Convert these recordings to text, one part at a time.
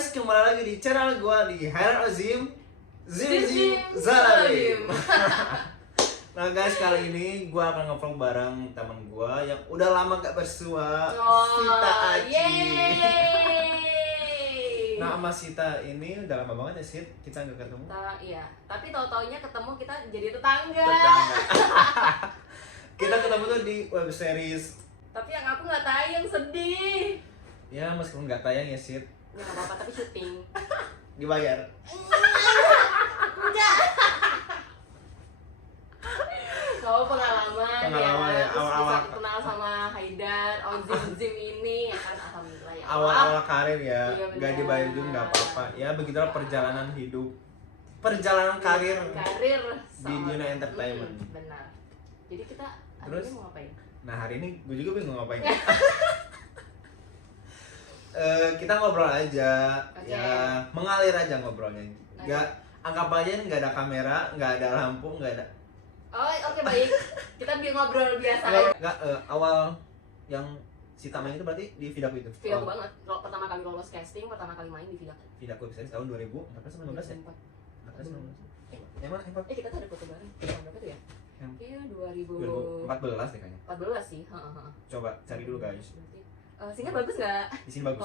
guys, kembali lagi di channel gua di Hairan Ozim Zim Zalim. Nah guys, kali ini gua akan nge-vlog bareng teman gua yang udah lama gak bersua, Sita Aci. Nah, sama Sita ini udah lama banget ya, Sit, kita gak ketemu. Iya, tapi tahu-taunya ketemu kita jadi tetangga. Kita ketemu tuh di web series. Tapi yang aku nggak tayang, sedih. Ya meskipun gak tayang ya, Sit. Ya nggak apa-apa, tapi syuting. Dibayar. Enggak. Kalau pengalaman Ya, terus awal-awal bisa kenal sama Haidar, Ozim ini ya kan, alhamdulillah ya. Awal-awal karir ya, Iya, gak benar. dibayar juga nggak apa-apa. Ya begitulah perjalanan hidup, perjalanan karir Karir di dunia entertainment. Benar. Jadi kita hari Terus? ini mau ngapain? Nah hari ini gue juga bingung ngapain. Kita ngobrol aja, Oke. ya mengalir aja ngobrolnya. Nggak, anggap aja nggak ada kamera, nggak ada lampu, nggak ada. Oh, oke baik. Kita ngobrol biasa aja. Nggak, awal yang si Tameng itu berarti di Vidaku itu. Vidaku banget. Kalau pertama kali lolos casting, pertama kali main di Vidaku. Vidaku web series tahun 2014 atau 15 ya? 14 15. Yang mana? Kita tuh ada foto bareng. Tahun berapa tuh ya? Yang Kayaknya 2014 deh kayaknya. 2014 sih. Heeh. Coba cari dulu guys. Sinyal bagus nggak? Di sini bagus.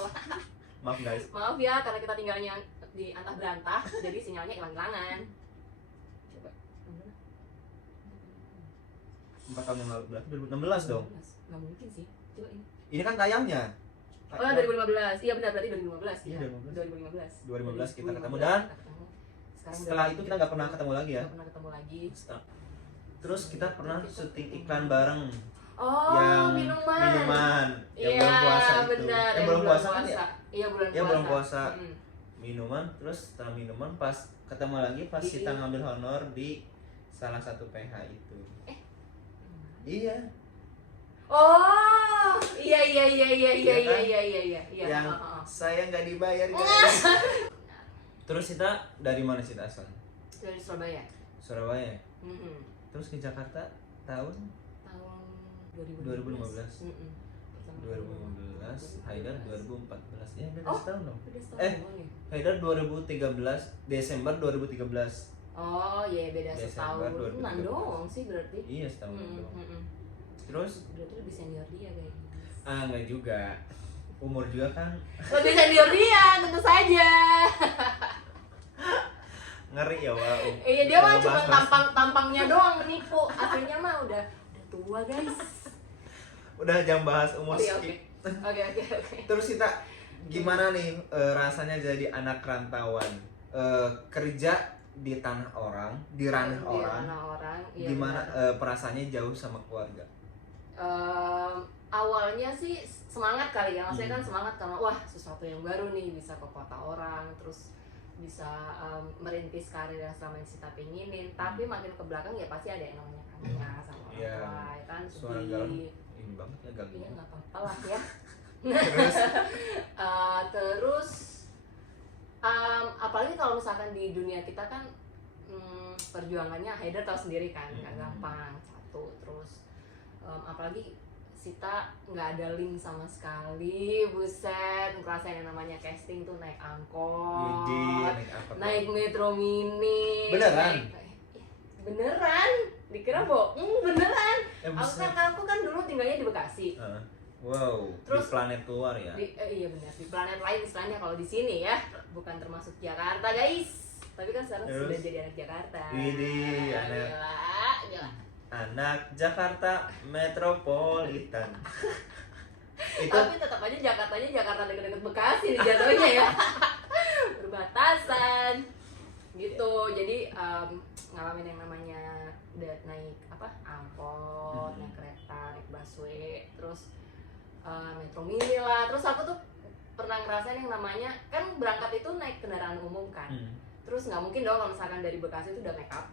Maaf guys. Maaf ya, karena kita tinggalnya di antah berantah, jadi sinyalnya hilang-hilangan. Coba. 4 tahun yang lalu, berarti 2016 dong. Nggak mungkin sih. Coba ini. Ini kan tayangnya. Oh, 2015. Iya benar, berarti 2015. Iya, 2015. 2015 kita ketemu dan sekarang setelah itu kita nggak pernah ketemu lagi ya. nggak pernah ketemu lagi. Terus kita pernah syuting iklan bareng. Oh, yang minuman. yang Iya, belum puasa itu. benar. Yang belum puasa kan ya? Iya, bulan Ya puasa. belum puasa. Mm. Minuman, terus setelah minuman pas ketemu lagi pas Di- kita ngambil honor di salah satu PH itu. Iya. Oh, iya. Iya kan? Iya. Yang Heeh. saya nggak dibayar guys. Terus kita dari mana sih asal? Dari Surabaya. Surabaya. Mm-mm. Terus ke Jakarta tahun Tahun 2015. Mm-mm. Pertama kali. 2015, Haidar 2014. Ya beda Oh. setahun dong. Udah setahun Eh. doang ya? Haidar 2013, Desember 2013. Oh iya, beda Desember setahun. 2013. Doang sih berarti. Iya setahun doang. Mm-mm. Terus Berarti lebih senior dia guys. enggak juga. Umur juga kan Lebih senior dia, tentu saja. ngeri ya, Wak. Iya, dia mah Kalau cuma bahas-bahas- tampangnya doang menipu. Aslinya mah udah tua guys. Udah jangan bahas umur Oke. skip. Oke. Terus kita gimana nih rasanya jadi anak rantauan, kerja di tanah orang, di ranah Di orang, ranah orang. Iya, gimana benar. perasaannya jauh sama keluarga? Awalnya sih semangat kali ya, maksudnya kan semangat karena wah sesuatu yang baru nih, bisa ke kota orang, terus bisa merintis karir yang selama ini kita pinginin. Tapi makin ke belakang ya pasti ada yang namanya kangennya sama orang Iya. tua, ya kan Suara garam sedih. ini banget ya, ganggu. Iya nggak apa-apa lah ya. Terus Terus apalagi kalau misalkan di dunia kita kan perjuangannya Haidar tahu sendiri kan nggak gampang satu, terus apalagi Sita nggak ada link sama sekali, buset ngerasain yang namanya casting tuh naik angkot, Widih, naik apa tuh? naik metro mini, Beneran? beneran, dikira bohong, beneran. Buset. Aku kan dulu tinggalnya di Bekasi. Wow, Terus- di planet luar ya. Iya benar, di planet lain istilahnya kalau di sini ya, bukan termasuk Jakarta guys. Tapi kan sekarang Terus? sudah jadi anak Jakarta. Widih, anak- Gila. Anak Jakarta Metropolitan. Itu Tapi tetap aja Jakartanya Jakarta deket-deket Bekasi nih jatuhnya ya. Berbatasan. Gitu. Jadi ngalamin yang namanya naik angkot, naik kereta, naik busway, terus metro mini lah. Terus aku tuh pernah ngerasain yang namanya kan berangkat itu naik kendaraan umum kan. Terus nggak mungkin dong kalau misalkan dari Bekasi itu udah make up.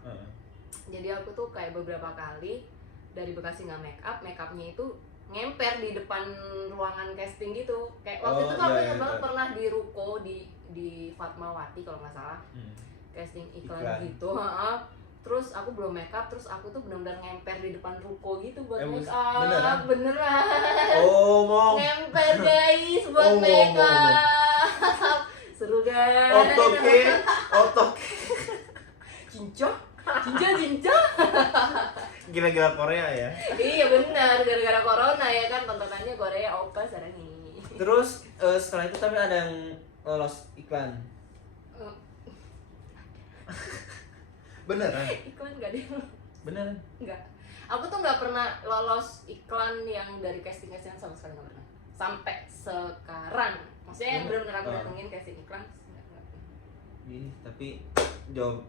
Jadi aku tuh kayak beberapa kali dari Bekasi nggak make upnya itu ngemper di depan ruangan casting gitu. Kayak waktu itu tuh aku ingat banget pernah di ruko di Fatmawati kalau nggak salah, casting iklan gitu. Terus aku belum make up, terus aku tuh benar-benar ngemper di depan ruko gitu buat make up. Beneran. Omong. Ngemper guys buat Oh, make ngomong. up. Seru Bukan. Otoke. Cinca. Cinca. Gila-gila Korea ya. Iya benar, gara-gara corona ya kan tontonannya Korea opa sekarang ini. Terus setelah itu tapi ada yang lolos iklan. Beneran? Iklan gak deh? Beneran? Enggak. Aku tuh nggak pernah lolos iklan yang dari casting-castingan sama sekali nggak pernah. Sampai sekarang. Maksudnya yang benar-benar aku datengin casting iklan. Enggak. Ih, tapi job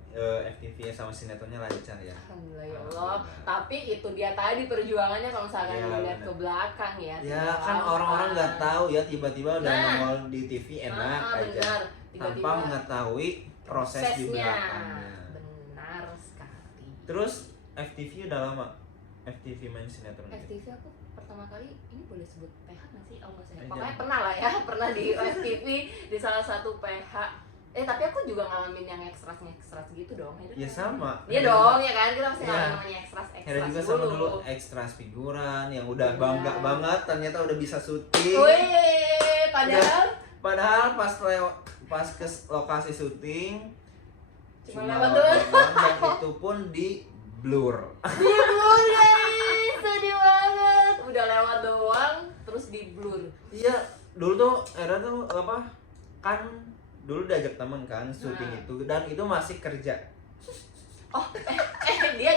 FTV sama sinetronnya lancar ya. Alhamdulillah ya Allah. Tapi itu dia tadi perjuangannya kalau misalkan Ya, dilihat bener. ke belakang ya. Ya tidak kan gampang. orang-orang nggak tahu ya tiba-tiba udah Nah. nongol di TV enak aja. Benar. Tanpa mengetahui proses di prosesnya. belakangnya. Benar sekali. Terus FTV udah lama. FTV main sinetron. FTV aku pertama kali ini boleh sebut PH nggak sih? Oh nggak sih. Eh, Pokoknya jangan. pernah lah ya, pernah di FTV di salah satu PH. Tapi aku juga ngalamin yang ekstras gitu dong. Ya sama. Iya dong, ya kan kita mesti Iya. ngalamin namanya ekstras Ada juga sama dulu ekstras figuran yang udah Iya. bangga banget ternyata udah bisa syuting. Wih, padahal Pas ke lokasi syuting Cuma lewat doang. dan itu pun di blur. di blur guys, sedih banget. Udah lewat doang, terus di blur. Iya, dulu tuh era tuh apa? Kan dulu diajak temen kan syuting Nah. itu dan itu masih kerja. Oh, dia.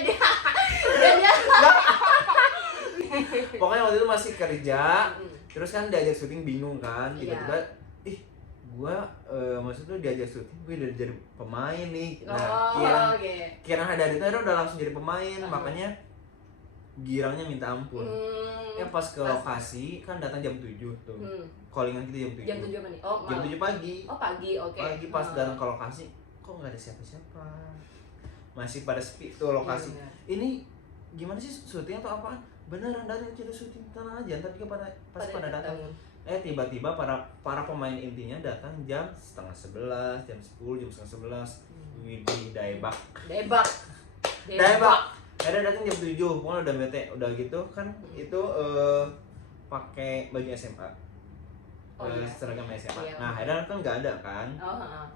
Pokoknya waktu itu masih kerja. Mm. Terus kan diajak syuting bingung kan, Iya. tiba-tiba gua maksudnya diajak syuting gue udah jadi pemain nih. Nah, Oh, oke. kira ada itu udah langsung jadi pemain, Uh-huh. makanya girangnya minta ampun. Ya pas ke lokasi kan datang jam 7 tuh. Callingan kita jam 7. Jam 7 apa nih? Oh, Jam malam. 7 pagi. Oh, pagi, oke. Pagi pas datang ke lokasi, kok nggak ada siapa-siapa. Masih pada sepi tuh lokasi. Iya, benar. Ini gimana sih syuting atau apaan? Beneran datang kita syuting, tenang aja, ntar juga pada datang. Tiba-tiba para pemain intinya datang jam 10:30, jam 10, jam 10:30. Widih, daebak. Ada datang jam 7, pokoknya udah bete, udah gitu kan itu pakai baju SMA. Oh, iya. Seragam SMA. Iya. Nah, akhirnya kan nggak ada kan. Oh, heeh.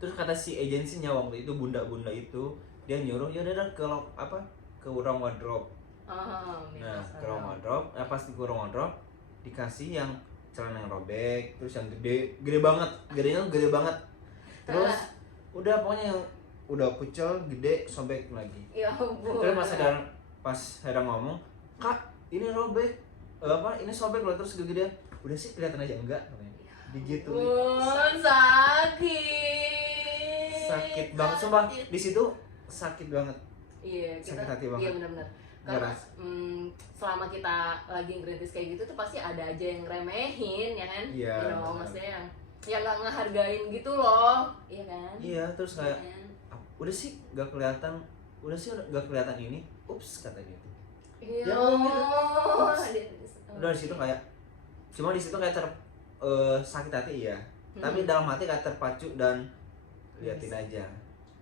Terus kata si agensinya waktu itu bunda-bunda itu dia nyuruh ya udah ke ruang wardrobe. Oh, Nah, ke ruang wardrobe, pas di ruang wardrobe dikasih yang celana yang robek, terus yang gede banget, gede banget. Terus udah pokoknya yang udah pucel, gede, sobek lagi. Ya ampun. Terus pas ada ngomong, "Kak, ini robek. Ini sobek loh, terus gede." Udah sih kelihatan aja enggak katanya. Digitu. Sakit banget sumpah. Di situ sakit banget. Iya, Sakit hati banget. Iya benar-benar. Karena Ngeras. selama kita lagi ngerintis kayak gitu tuh pasti ada aja yang remehin ya kan? Iya, benar. Maksudnya yang nggak ngehargain gitu loh, iya kan? Iya, terus kayak Iya kan? udah sih nggak kelihatan ini. Ups kata dia. Iya. Ya, Udah di situ kayak cuma di situ kayak sakit hati ya. Tapi dalam hati kayak terpacu dan liatin aja.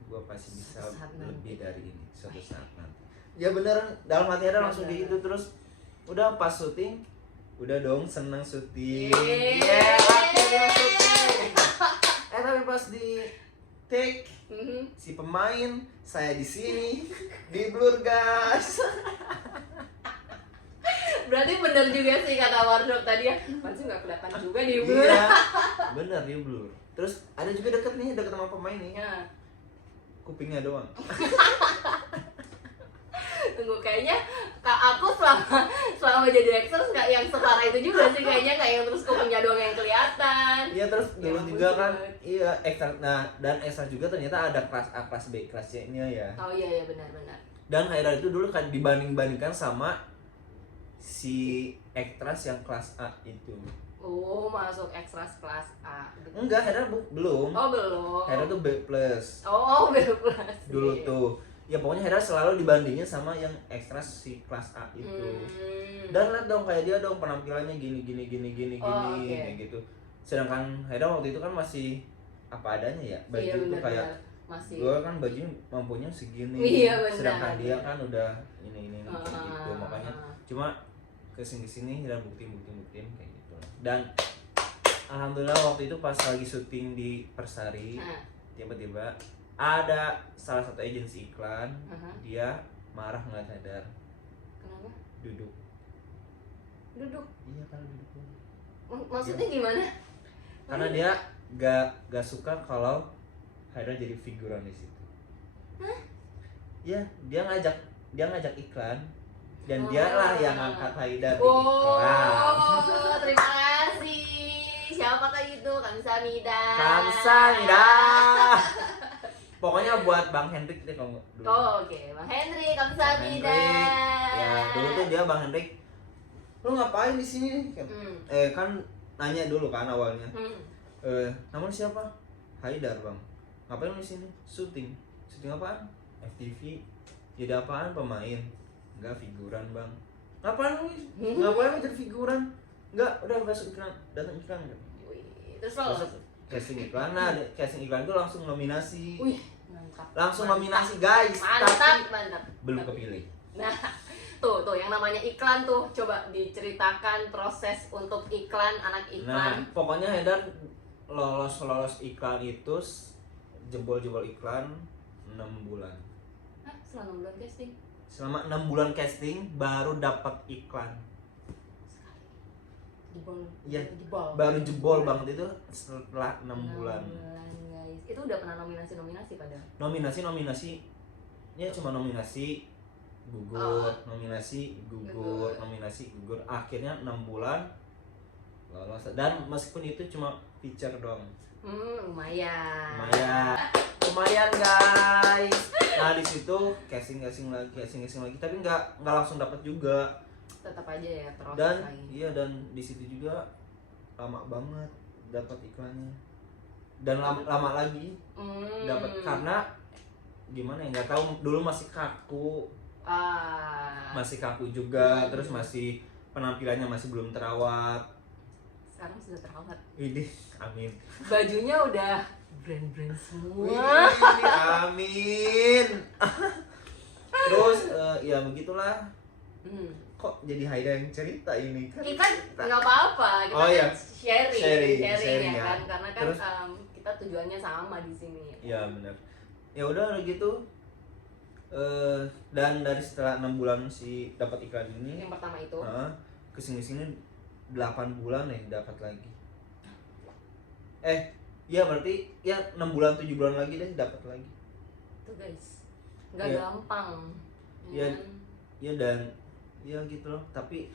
Gua pasti bisa Suatu saat lebih nanti. dari ini suatu saat nanti. Ya beneran dalam hati ada langsung di itu terus udah pas syuting udah dong seneng syuting. Yeay. Akhirnya syuting. Tapi pas di take si pemain saya di sini di blur guys. Berarti bener juga sih kata wardrobe tadi ya. Pasti nggak kelihatan juga di blur. Iya, bener di blur. Terus ada juga deket sama pemain nih. Ya. Kupingnya doang. Tunggu kayaknya aku selama jadi actress nggak yang setara itu juga sih kayaknya kayak yang terus kupingnya doang yang kelihatan. Iya terus Ya dulu ampun, juga kan banget. iya ekstra. Nah dan ekstra juga ternyata ada kelas A, kelas B, kelas C-nya ya. Oh iya benar-benar. Dan Haira itu dulu kan dibanding-bandingkan sama si aktris yang kelas A itu. Oh masuk ekstras kelas A. Gitu. Enggak, Haira belum. Oh belum. Haira tuh B+. Oh B plus. Dulu tuh. Ya pokoknya Haira selalu dibandingin sama yang ekstras si kelas A itu. Dan lihat dong kayak dia dong penampilannya gini Oh, oke. kayak gitu. Sedangkan Haira waktu itu kan masih apa adanya ya. Baju Iya, itu benar, kayak masih. gue kan baju mampunya segini. Iya, benar. Sedangkan dia kan udah ini gitu. Makanya cuma kesini Haira buktiin kayak gitu. Dan Alhamdulillah waktu itu pas lagi syuting di Persari, Nah, tiba-tiba ada salah satu agensi iklan, aha. dia marah ngeliat Haidar Kenapa? duduk. Duduk. Iya kalau duduk. Maksudnya gimana? Karena dia gak suka kalau Haidar jadi figuran di situ. Hah? Ya, dia ngajak iklan dan Oh. dialah yang ngangkat Haidar di Oh, iklan. terima kasih. Siapakah itu? Kamsahamnida. Kamsahamnida. Pokoknya buat Bang Hendrik deh kalau dulu. Oh, oke. Bang Henry, kamsahamnida. Hendrik. Ya, dulu tuh dia Bang Hendrik, lu ngapain di sini? Kan nanya dulu kan awalnya. Namun siapa? Haidar, Bang. Ngapain lu di sini? Syuting. Syuting apaan? FTV. Jadi apaan? Pemain. Enggak, figuran, Bang. Ngapain lu? Ngapain lu jadi figuran? Enggak, udah masuk iklan, datang iklan. Wih, terus lo? Masuk casting iklan. Nah, casting iklan itu langsung nominasi. Wih, mantap. Langsung Mantap. nominasi, guys. Mantap, Tapi mantap. belum kepilih. Nah, tuh yang namanya iklan tuh, coba diceritakan proses untuk iklan, anak Nah, iklan. pokoknya Haidar lolos iklan itu jebol iklan 6 bulan. Hah, selama 6 bulan casting? Selama 6 bulan casting baru dapat iklan. Jebol. Iya. Jebol. Baru jebol banget itu setelah 6 bulan. Guys. Itu udah pernah nominasi padahal. Nominasi ya cuma nominasi gugur, nominasi gugur, nominasi gugur. Akhirnya 6 bulan lolos dan meskipun itu cuma feature doang. Lumayan. Lumayan guys. Nah di situ casing lagi, tapi nggak langsung dapat juga. Tetap aja ya proses Dan lagi. iya, dan di situ juga lama banget dapat iklannya. Dan lama lagi dapat karena gimana ya, nggak tahu, dulu masih kaku. Masih kaku juga, terus masih penampilannya masih belum terawat. Sekarang sudah terawat. Ini amin. Bajunya udah brand semua. Wih, amin. Terus ya begitulah. Kok jadi Haida yang cerita ini kan? Kita nggak apa-apa, kita Oh, iya. sharing Sharing, ya ya. kan, karena kan Terus? kita tujuannya sama di sini. Ya benar. Ya udah gitu. Dan dari setelah 6 bulan si dapat iklan ini, Yang pertama itu. kesini 8 bulan nih dapat lagi. Ya berarti ya 6 bulan 7 bulan lagi deh dapat lagi. Tuh guys, nggak Iya. gampang. Iya. kan? Ya dan ya gitu loh. Tapi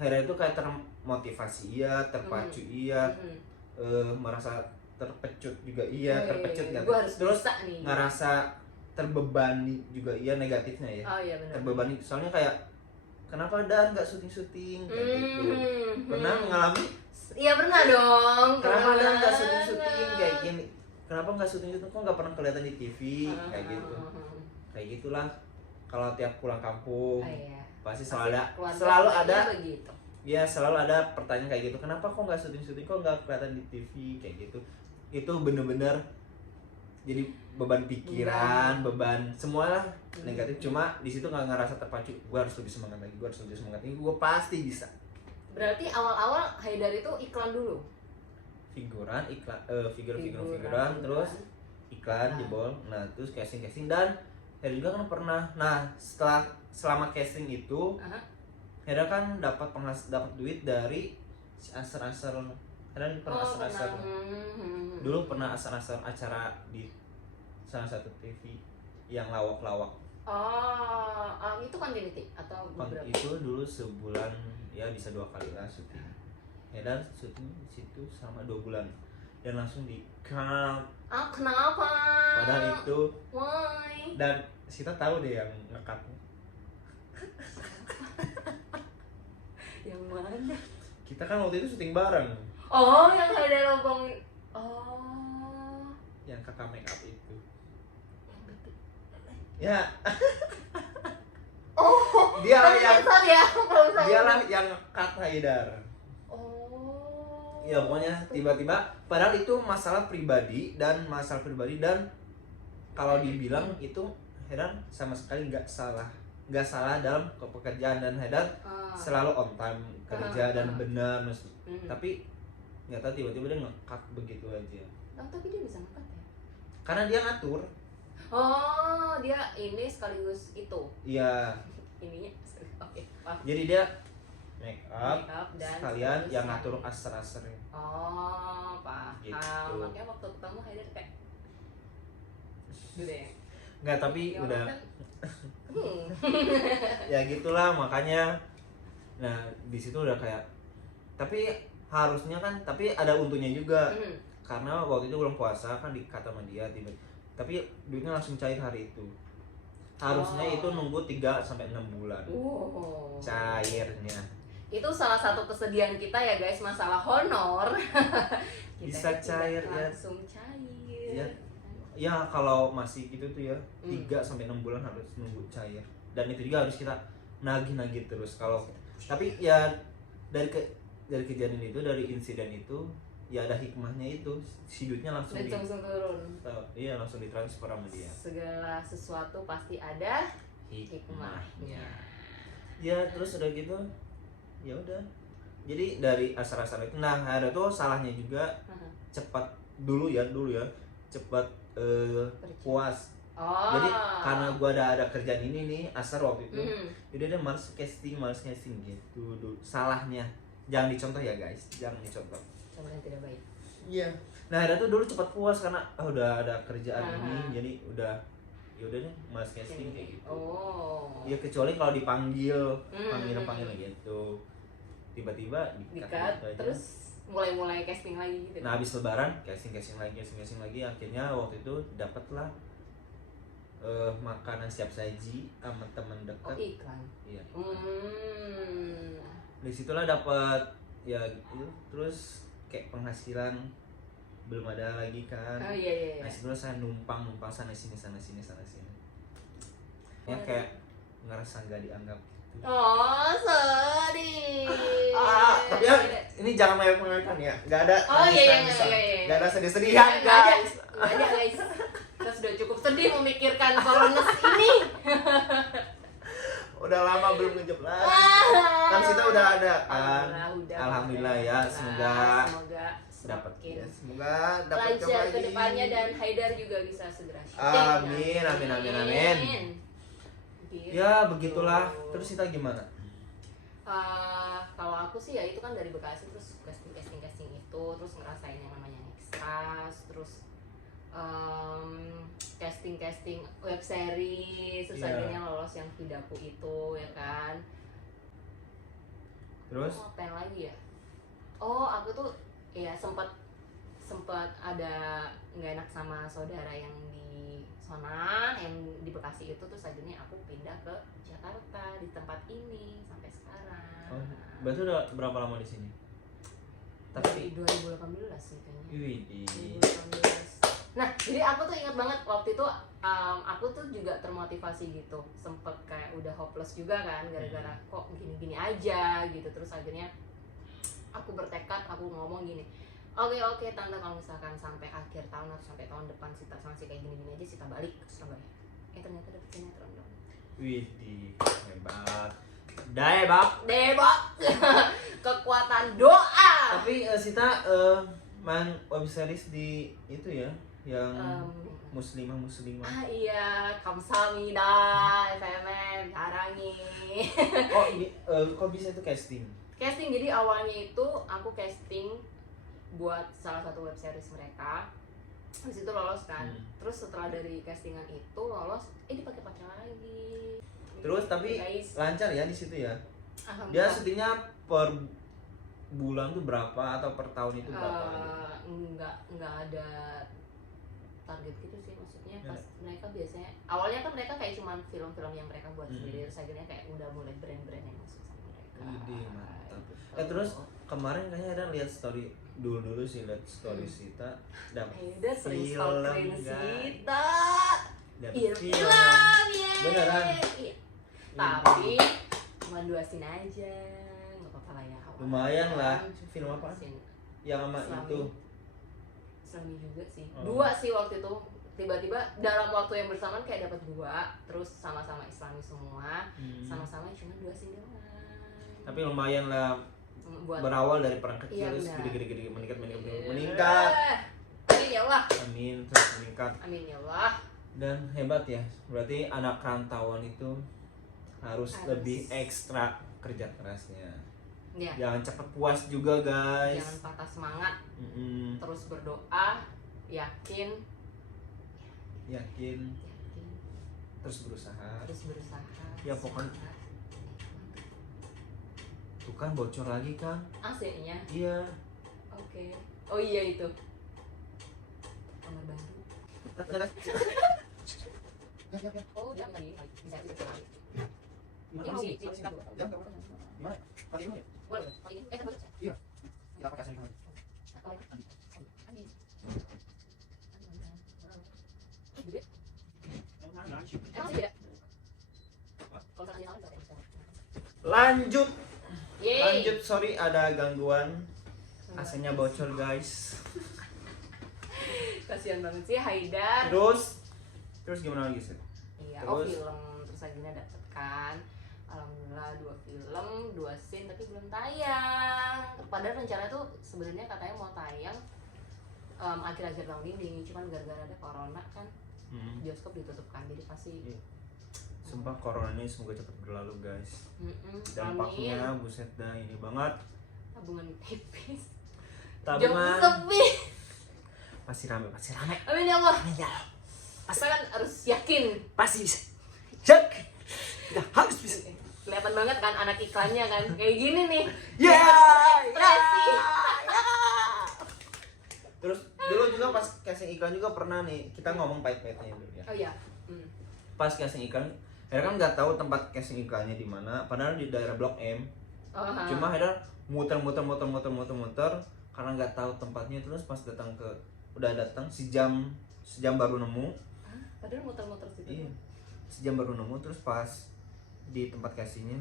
Hera itu kayak termotivasi iya, terpacu iya, merasa terpecut juga iya, terpecut kan. Gue harus Terus bisa nih. ngerasa terbebani juga iya, negatifnya ya. Oh iya benar. Terbebani soalnya kayak kenapa Dan nggak syuting kayak gitu. Pernah mengalami? Iya pernah dong. Kenapa pernah Dan nggak banget. syuting kayak gini? Kenapa nggak syuting kok nggak pernah kelihatan di TV kayak gitu? Kayak gitulah. Kalau tiap pulang kampung Oh iya. pasti selalu ada Keluarga begitu. ya selalu ada pertanyaan kayak gitu, kenapa kok nggak syuting kok nggak kelihatan di TV kayak gitu. Itu bener-bener jadi beban pikiran, beban semua lah negatif. Cuma di situ nggak ngerasa terpacu, gue harus lebih semangat lagi, gue pasti bisa. Berarti awal-awal Haidar itu iklan dulu. Figuran figuran terus iklan jebol. Nah terus casting dan Hera juga kan pernah. Nah selama casting itu Hera kan dapat duit dari si aser-aser. Hera pernah aser-aser. Dulu pernah aser-aser acara di salah satu TV yang lawak-lawak. Itu continuity atau beberapa? Itu dulu sebulan ya bisa 2 kali lah syuting. Hera syuting di situ selama 2 bulan dan langsung di cut. Kenapa? Padahal itu Why? dan kita tahu deh yang ngekatnya. Yang mana? Kita kan waktu itu syuting bareng. Oh, yang Haidar ngomongin. Oh. Yang kakak make up itu. Ya. Dialah yang yang ngekat Haidar. Oh. Ya pokoknya tiba-tiba padahal itu masalah pribadi dan kalau dibilang itu Haidar sama sekali nggak salah dalam pekerjaan, dan Haidar selalu on time kerja dan benar. Tapi nggak tahu tiba-tiba dia nge-cut begitu aja. Oh, tapi dia bisa ngangkat ya? Karena dia ngatur. Oh, dia ini sekaligus itu. Iya. Ininya. Oke, paham. Jadi dia make up Makeup dan sekalian terus yang ngatur aser-asernya. Oh, paham. Gitu. Makanya waktu ketemu Haider kayak gede. Nggak, tapi Ya, udah orang kan, hmm. ya gitulah makanya. Nah di situ udah kayak, tapi harusnya kan, tapi ada untungnya juga. Hmm. Karena waktu itu belum puasa kan dikata sama dia tiba, tapi duitnya langsung cair hari itu. Harusnya Oh. itu nunggu 3-6 bulan cairnya. Itu salah satu kesedihan kita ya guys, masalah honor. Bisa Kita cair, tidak ya. langsung cair. Ya. Ya kalau masih gitu tuh ya, Hmm. 3-6 bulan harus nunggu cair. Dan itu juga harus kita nagih-nagih terus. Kalau tapi ya dari kejadian itu, dari insiden itu, ya ada hikmahnya itu, si duitnya langsung Langsung turun. iya langsung ditransfer sama dia. Segala sesuatu pasti ada hikmahnya. Ya terus udah gitu, ya udah. Jadi dari asar-asar itu, nah ada tuh salahnya juga cepat dulu ya, cepat puas. Oh. Jadi karena gua ada kerjaan ini nih asar waktu itu, Hmm. jadi dia males casting gitu. Salahnya jangan dicontoh ya guys, jangan dicontoh. Contoh yang tidak baik. Iya. Nah ada tuh dulu cepat puas karena udah ada kerjaan Aha. ini, jadi udah ya udah deh males casting kayak gitu. Oh. Ya kecuali kalau dipanggil, Hmm. panggil gitu, tiba-tiba Dikat gitu aja. terus mulai casting lagi gitu. Nah habis lebaran casting lagi, akhirnya waktu itu dapatlah makanan siap saji sama teman Oh, dekat. iklan. Iya. Disitulah dapat ya gitu, terus kayak penghasilan belum ada lagi kan. Oh iya. Nah sebelum saya numpang sana sini. Ya kayak ngerasa nggak dianggap gitu. Oh, sedih. Tapi ya ini jangan mewek-mewekkan ya. Nggak ada Oh, iya. nggak ada sedih-sedihan guys. Nggak ada guys. Kita sudah cukup sedih memikirkan Coronas ini. Udah lama belum ngejep lagi. Kan kita udah ada kan. Alhamdulillah ya, semoga dapat semakin ya. Semoga dapat job lancar lagi. ke depannya dan Haidar juga bisa segera Amin. Gitu. Ya begitulah. Terus kita gimana? Kalau aku sih ya itu kan dari Bekasi, terus casting itu, terus ngerasain yang namanya Nextras, terus casting web series, terus Iya. akhirnya lolos yang Vidaku itu ya kan. Terus? Oh, apa yang lagi ya? Oh, aku tuh ya sempat ada nggak enak sama saudara yang di sana, yang di Bekasi itu, terus akhirnya aku pindah ke Jakarta di tempat ini sampai sekarang. Oh, berarti udah berapa lama di sini? Dari Tapi 2018 sih kayaknya. widih. 2018. Nah, jadi aku tuh ingat banget waktu itu aku tuh juga termotivasi gitu. Sempet kayak udah hopeless juga kan, gara-gara kok gini-gini aja gitu. Terus akhirnya aku bertekad, aku ngomong gini, oke tante, kalau misalkan sampai akhir tahun atau sampai tahun depan Sita masih kayak gini-gini aja, Sita balik ke Surabaya. Ternyata dapet sinetron dong. Widih, hebat. Debak. Kekuatan doa. Tapi Sita main web series di itu ya, yang muslimah. Iya, kamsahamnida, FMM, harangi. Kok bisa itu casting? Casting, jadi awalnya itu aku casting buat salah satu web series mereka. Habis itu lolos kan. Terus setelah dari castingan itu lolos, dipakai lagi. Terus tapi Guys, lancar ya di situ ya. Dia alhamdulillah. syutingnya per bulan tuh berapa atau per tahun itu berapa? Enggak ada target gitu sih, maksudnya Ya. pas mereka biasanya awalnya kan mereka kayak cuman film-film yang mereka buat Hmm. sendiri, terus akhirnya kayak udah mulai brand-brand yang masuk sama mereka. Widih, mantap. Gitu. Terus kemarin kayaknya ada lihat story dulu sih, lihat story Sita dapat Aida sering film, stalkerin guys. Sita. dapat Iya, film. film ya. Beneran? Iya. Tapi cuma 2 scene aja, nggak apa-apa lah ya. Lumayan lah. Film apa? Scene Yang sama Islami. itu. Islami juga sih. Oh. 2 sih waktu itu. Tiba-tiba dalam waktu yang bersamaan kayak dapat 2, terus sama-sama Islami semua, sama-sama cuma 2 scene doang. Tapi lumayan lah. buat berawal dari perang kecil Iya, terus benar. gede meningkat Amin ya Allah. amin terus meningkat Amin ya Allah. dan hebat ya, berarti anak rantauan itu harus lebih ekstra kerja kerasnya, Ya. jangan cepat puas juga guys. Jangan patah semangat, Mm-mm. terus berdoa, yakin, Yakin terus berusaha. terus berusaha. Ya, pokoknya- semangat. Tuh kan bocor lagi kan. AC-nya. Iya. Oke. Oh iya itu. Kamar baru. Oh, dia lagi. Bisa bisa. Ini sih. Gimana? Pakai ini? Boleh. Oh, ini. Kan bagus. Iya. Ya pakai asal ini. Oh, ini. Amin. Gede. Emang beda? Kalau misalnya nyalain berarti bisa. Lanjut. Yeay. Lanjut, sorry ada gangguan. AC-nya bocor guys. Kasihan banget sih Haidar. Terus gimana lagi sih? Iya, oh terus? film terus Agina dapet kan. Alhamdulillah 2 film, 2 scene tapi belum tayang. Padahal rencana tuh sebenarnya katanya mau tayang akhir-akhir tahun ini, cuman gara-gara ada corona kan bioskop ditutup kan, jadi pasti Sumpah corona ini semoga cepat berlalu guys. Dampaknya amin. buset dah ini banget. Tabungan tipis. Tabungan Job sepi. pasti rame. Amin ya Allah. Amin ya. Kita kan harus yakin. Pasti bisa. Cek. Kita harus bisa. Kelihatan banget kan anak iklannya kan kayak gini nih. Ya. Ekspresi. Terus dulu juga pas casting iklan juga pernah nih kita ngomong pahit-pahitnya dulu ya. Oh iya. Pas casting iklan, Hera kan nggak tahu tempat casting iklannya di mana. Padahal di daerah Blok M. Oh, Cuma Hera muter karena nggak tahu tempatnya. Terus pas udah datang sejam baru nemu. padahal muter-muter situ. Iya. Sejam baru nemu, terus pas di tempat castingnya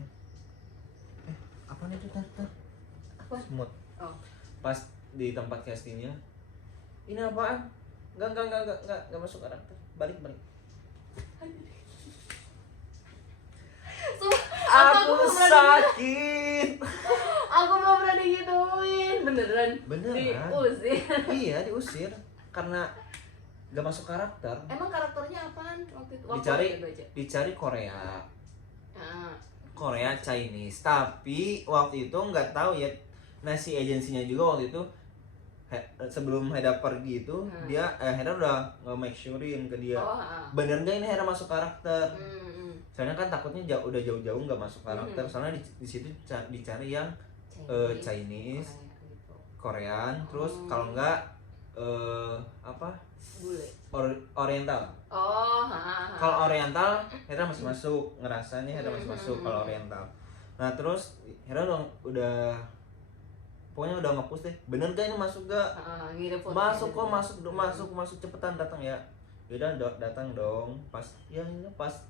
apa nih itu tar? Apa? Semut. Oh. Pas di tempat castingnya ini apaan? Enggak masuk karakter. Balik. Aku sakit. Aku belum pernah digituin. Beneran? Beneran. Diusir. Iya, diusir karena gak masuk karakter. Emang karakternya apaan waktu itu? Dicari Korea. Ah. Korea Chinese, tapi waktu itu nggak tahu ya. Nah, si agensinya juga waktu itu sebelum Hera pergi itu dia Hera udah nge-make surein ke dia. Bener nggak ini Hera masuk karakter? Soalnya kan takutnya udah jauh-jauh nggak masuk karakter. Soalnya di situ dicari yang Chinese, Korean, terus kalau nggak apa? Bule. Oriental. Oh, Kalau Oriental Hera masih masuk, ngerasanya Hera masih masuk kalau Oriental. Nah, terus Hera udah pokoknya udah nge-push deh. Bener gak ini masuk gak? Ngirim foto. Masuk cepetan datang ya. Udah datang dong. Pas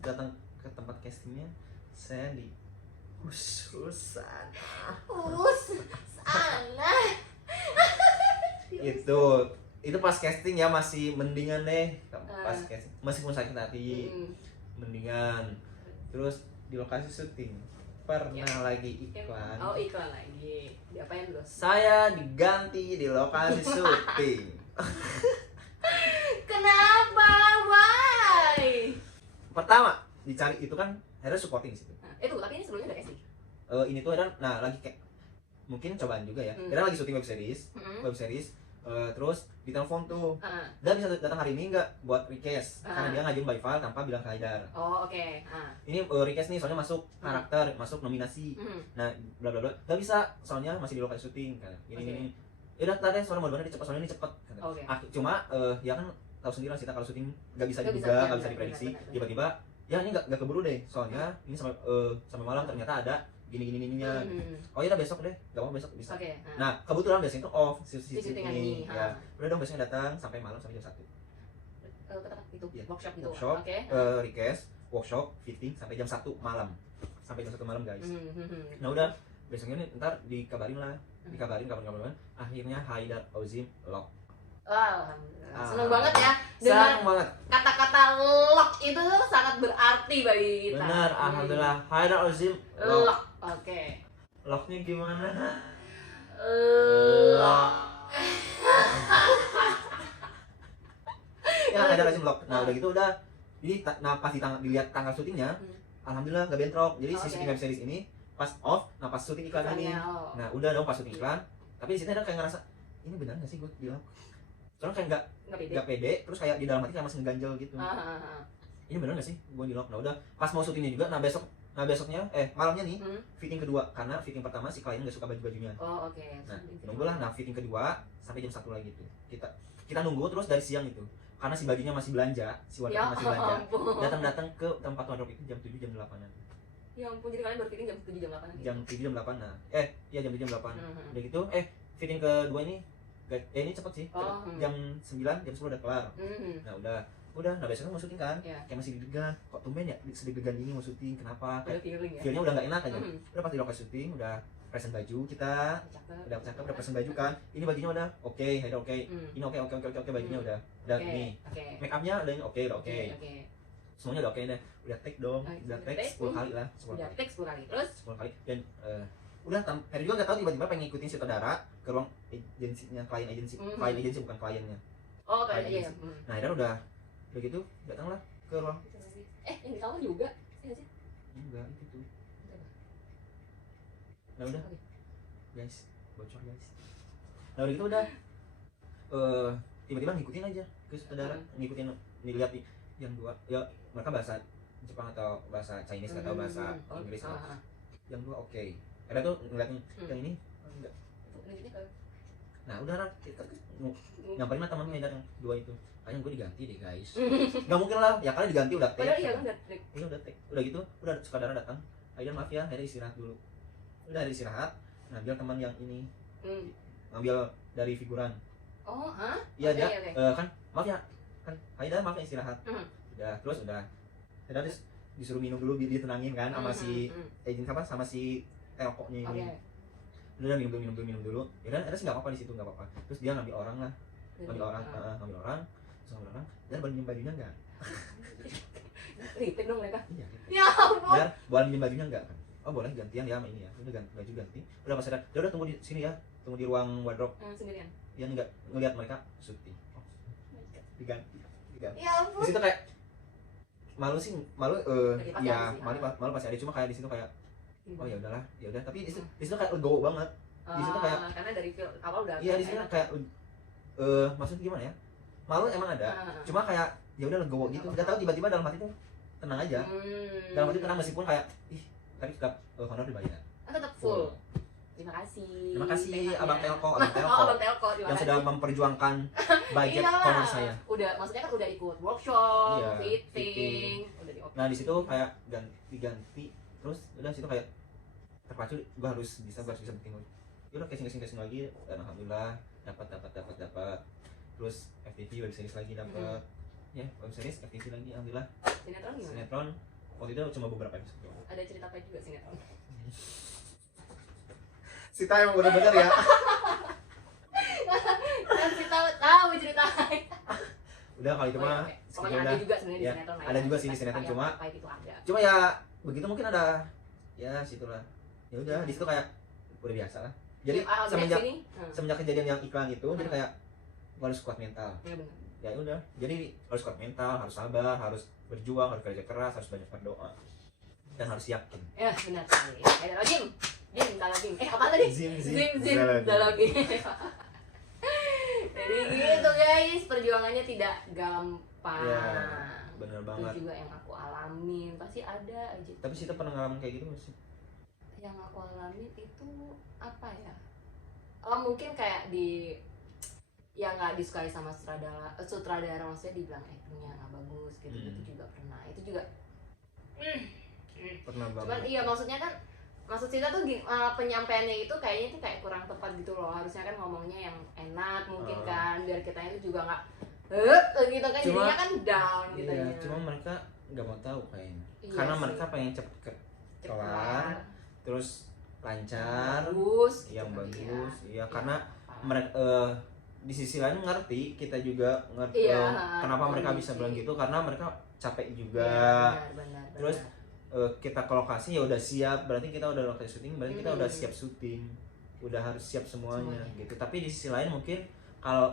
datang ke tempat castingnya saya di sana. Sana. Itu pas casting ya masih mendingan deh. Pas casting meskipun sakit hati mendingan. Terus di lokasi syuting pernah lagi iklan. Oh, iklan lagi. Diapain bro? Saya diganti di lokasi syuting. Kenapa? Why? Pertama dicari itu kan Hera supporting situ. Itu tapi ini sebelumnya udah casting. Ini tuh Hera lagi kayak mungkin cobaan juga ya. Hera lagi syuting web series. Terus ditelepon tuh. Dia bisa datang hari ini nggak buat request karena dia ngajuin by file tanpa bilang ke Haidar. Oh, oke. Ini request nih soalnya masuk karakter, masuk nominasi. Nah, bla bla bla. Nggak bisa soalnya masih di lokasi syuting kan. Ini. Ya udah tadi soalnya mau ini cepet soalnya ini cepet. Oke. Cuma ya kan tahu sendiri lah kita kalau syuting nggak bisa Nggak diduga, bisa, nggak bisa benar, diprediksi. benar. Tiba-tiba ya ini nggak keburu deh. Soalnya ini sampai malam ternyata ada gini-gininya. Oh iya besok deh, nggak mau besok bisa. Oke. Nah kebetulan biasanya itu off si syutingan ini. ini, Ya udah dong besoknya datang sampai malam sampai jam 1. Itu Iya. workshop gitu. Workshop, Oke. request, workshop, fitting sampai jam 1 malam. Sampai jam 1 malam guys. Nah udah besoknya nih ntar dikabarin lah. Dikabarin kapan-kapan. Akhirnya Haidar Ozim lock. Alhamdulillah. Seneng banget ya dengan Seneng banget. kata-kata lock itu tuh sangat berarti bagi kita. Benar, alhamdulillah. Haidar Ozim Lock. lock. Oke. Locknya gimana? Ya ada rajin vlog. Nah udah gitu udah. Jadi pas dilihat tanggal syutingnya, alhamdulillah gak bentrok. Jadi si syuting web series ini pas off, nah pas syuting iklan ini. Nah udah dong pas syuting iklan. Tapi di sini ada kayak ngerasa ini benar nggak sih gue bilang? Soalnya kayak nggak pede, terus kayak di dalam hati kayak masih ngeganjel gitu. Ini benar nggak sih gue di lock? Nah udah pas mau syutingnya juga, nah besoknya malamnya nih fitting kedua, karena fitting pertama si klien nggak suka baju-bajunya. Nah nunggulah, nah fitting kedua sampai jam 1 lagi tuh. Kita nunggu terus dari siang itu, karena si bajunya masih belanja, si wardrobe masih belanja. Datang ke tempat wardrobe itu jam 7 jam 8-an. Ya ampun, jadi kalian baru fitting jam 7 jam 8-an. Jam 7 jam 8 nah. Iya jam 7 jam 8. Udah gitu fitting kedua ini ini cepet sih. Jam 9 jam 10 udah kelar. Nah udah nah besoknya mau syuting kan, kayak masih deg-degan, kok tumben ya sedeg-degan ini mau syuting, kenapa, kayak feelnya udah gak enak aja. Udah pas di lokasi syuting udah present baju, kita udah cakep, udah present baju kan, ini bajunya udah oke, ini oke bajunya udah ini make upnya udah ini oke, semuanya udah oke deh, udah take dong, udah take 10 kali lah, 10 kali terus 10 kali dan udah Harry juga nggak tahu tiba-tiba pengen ngikutin sutradara ke ruang agensinya, klien agensi bukan kliennya. Iya. Nah akhirnya udah gitu datanglah ke ruang yang di kamar juga ya sih? Enggak, itu tuh. Nah udah guys, bocor guys. Nah udah gitu udah tiba-tiba ngikutin aja ke sutradara, ngikutin lihat yang dua ya, mereka bahasa Jepang atau bahasa Chinese atau bahasa Inggris atau yang dua oke. Ada tuh ngeliatin yang ini enggak. Nah udah kita nyamperin lah temannya yang dua itu, kayaknya gue diganti deh guys. Nggak mungkin lah, ya kalian diganti udah take. Udah take, udah gitu, udah sutradara datang. Aidan maaf ya, hari istirahat dulu. Udah hari istirahat, ngambil teman yang ini, ngambil dari figuran. Iya dia, kan maaf ya, kan Aidan maaf ya istirahat. Udah terus disuruh minum dulu biar ditenangin kan sama si sama si Telko-nya ini. Udah minum dulu. Ya kan, ada sih nggak apa-apa di situ, nggak apa-apa. Terus dia ngambil orang lah, ngambil orang, dan boleh minjem bajunya nggak? Ribet dong mereka. Iya. Ya ampun. Dan boleh minjem bajunya nggak? Oh boleh, gantian ya sama ini ya. Udah baju ganti. Udah pas ada, udah tunggu di sini ya, tunggu di ruang wardrobe. Sendirian. Dia nggak ngelihat mereka syuting. Diganti. Ya ampun. Di situ kayak malu iya malu pasti ada, cuma kayak di situ kayak oh ya udahlah, ya udah, tapi di situ kayak legowo banget. Di situ kayak karena dari film awal udah iya, di situ kayak maksudnya gimana ya, malu emang ada, cuma kayak ya udah legowo gitu, nggak tahu tiba-tiba dalam hati tuh tenang aja, dalam hati tenang meskipun kayak tadi tetap honor dibayar, tetap full. Terima kasih Abang Telko yang kasih. sudah memperjuangkan budget honor saya. Udah, maksudnya kan udah ikut workshop, Iya, fitting, udah di nah di situ kayak ganti terus udah situ kayak terpacu, gua harus bisa bikin udah casing lagi, dan alhamdulillah dapat terus FTV web series lagi dapat ya, web series FTV lagi alhamdulillah. Sinetron gimana? Sinetron waktu itu cuma beberapa episode doang. Ada cerita apa juga sinetron? Sita emang bener-bener ya. Kan Sita tahu ceritain. Udah kali itu mah pokoknya ada juga sebenarnya di sinetron. Ada juga sih di sinetron, cuma ya begitu mungkin ada ya situlah. Ya udah di situ kayak udah biasa lah. Jadi semenjak kejadian yang iklan itu jadi kayak gua harus kuat mental. Ya udah, jadi harus kuat mental, harus sabar, harus berjuang, harus kerja keras, harus banyak berdoa dan harus yakin. Ya benar sekali. Ada Jim Zalabim. Apa tadi? Zim Zalabim. Jadi gitu guys, perjuangannya tidak gampang. Ya, bener banget. Itu juga yang aku alamin, pasti ada aja. Tapi sih pernah ngalamin kayak gitu nggak sih? Yang aku alamin itu apa ya? Mungkin kayak yang nggak disukai sama sutradara maksudnya dibilang actingnya nggak bagus gitu. Itu juga pernah. Itu juga pernah banget. Cuman iya maksudnya kan, maksud kita tuh penyampaiannya itu kayaknya itu kayak kurang tepat gitu loh. Harusnya kan ngomongnya yang enak mungkin kan, biar kita itu juga nggak gitu kan, jadinya kan down gitu ya. Cuma mereka nggak mau tahu kayaknya, karena mereka pengen cepet kelar, terus lancar, yang bagus. Iya, karena mereka di sisi lain ngerti, kita juga ngerti kenapa mereka bisa bilang gitu, karena mereka capek juga. Benar. Terus kita ke lokasi ya udah siap, berarti kita udah lokasi syuting, berarti kita udah siap syuting. udah harus siap semuanya, Semuanya. gitu. Tapi di sisi lain mungkin kalau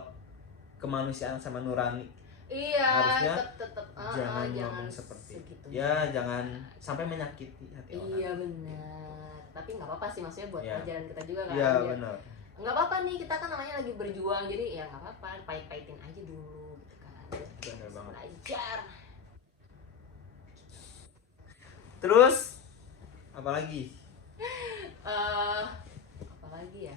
kemanusiaan sama nurani Iya, harusnya tetep jangan ngomong seperti segitunya. ya, jangan sampai menyakiti hati orang. Iya benar. Tapi nggak apa-apa sih, maksudnya buat Iya. pelajaran kita juga kan. Iya biar- benar. nggak apa-apa nih, kita kan namanya lagi berjuang, jadi ya nggak apa-apa, pahit-pahitin aja dulu gitu kan. Benar banget. Belajar. Terus apalagi eh Apalagi ya?